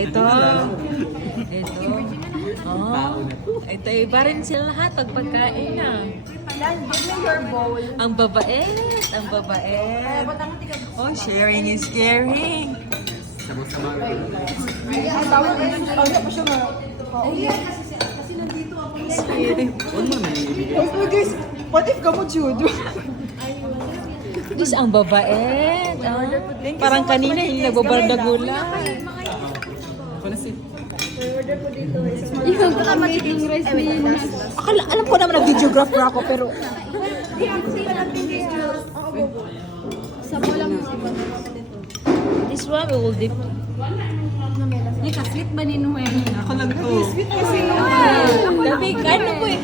Ito. Ito. Oh. Ito, iba rin sila lahat pag pagkain na. Yan, give me your bowl. Ang babait. Ang babait. Oh, sharing is caring. Ang tawag na yun. Ang pa siya nga. Sharing. Oh, guys, what if ka mo, Jude? Diyos, ang babait. Ah, parang kanina yung nagbabardagulan. Yung magiging rice na. Akala, alam ko naman nag-videographer ako, pero Sabaw lang mo. this one we will dip. May ka-sweet ba ni Noel? Ako lang to. Sabi, kain na po eh.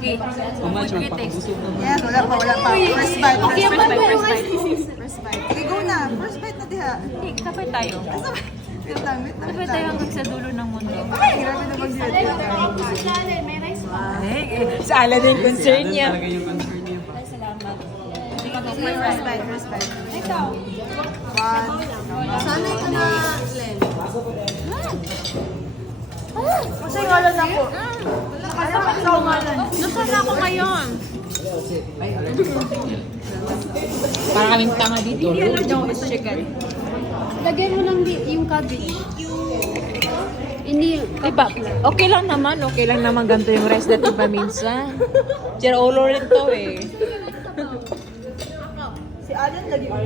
Okay. Mama, magpapabusog naman. Yan, wala pa. First bite. Okay, First bite. First bite. Okay, go na. First bite na diha. Hindi, kapay tayo. Wait lang. Kapay tayo hanggang sa dulo ng mundo. Ay, grabe na mag-diet. May rice pa. Sa Aladdin concern niya. Talaga yung concern niya pa. First bite. Ikaw. One. Sanay ka na, Len. Kasi ngalan ako. Nasaan ako ngayon? Parang kaming tanga dito. No, it's chicken. Lagyan mo lang yung cabbage. Hindi, Diba, okay lang naman ganito yung rice dati pa minsan. Ulo rin to eh. Si Alan lagi mo.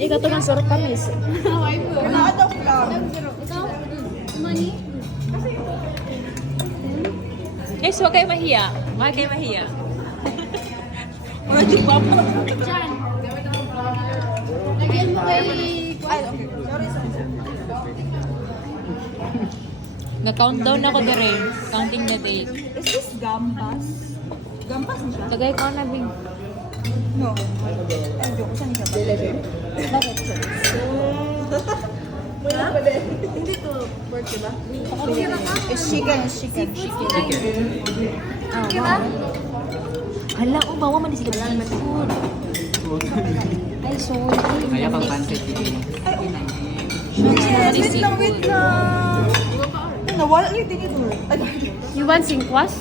Ikaw to ng sarap kamis. Hawaii po. Nakadaw ko lang. Ikaw? Money? Guys, huwag kayo mahiya. Huwag kayo mahiya. Wala di pa po. Diyan. Lagyan mo kay... Ay, okay. Sorry. Na-countdown ako dire. Counting the day. Is this gambas? Gambas na siya? Tagay ko na bing. No. Ay, joke. Saan siya? Bakit siya? Hindi to work, diba? It's chicken. Diba? Hala, bawa man sila seafood. Ay, sorry. Kaya pang pancit dito. Yes, wait lang. Nawala yung tinidor. You want singkwas?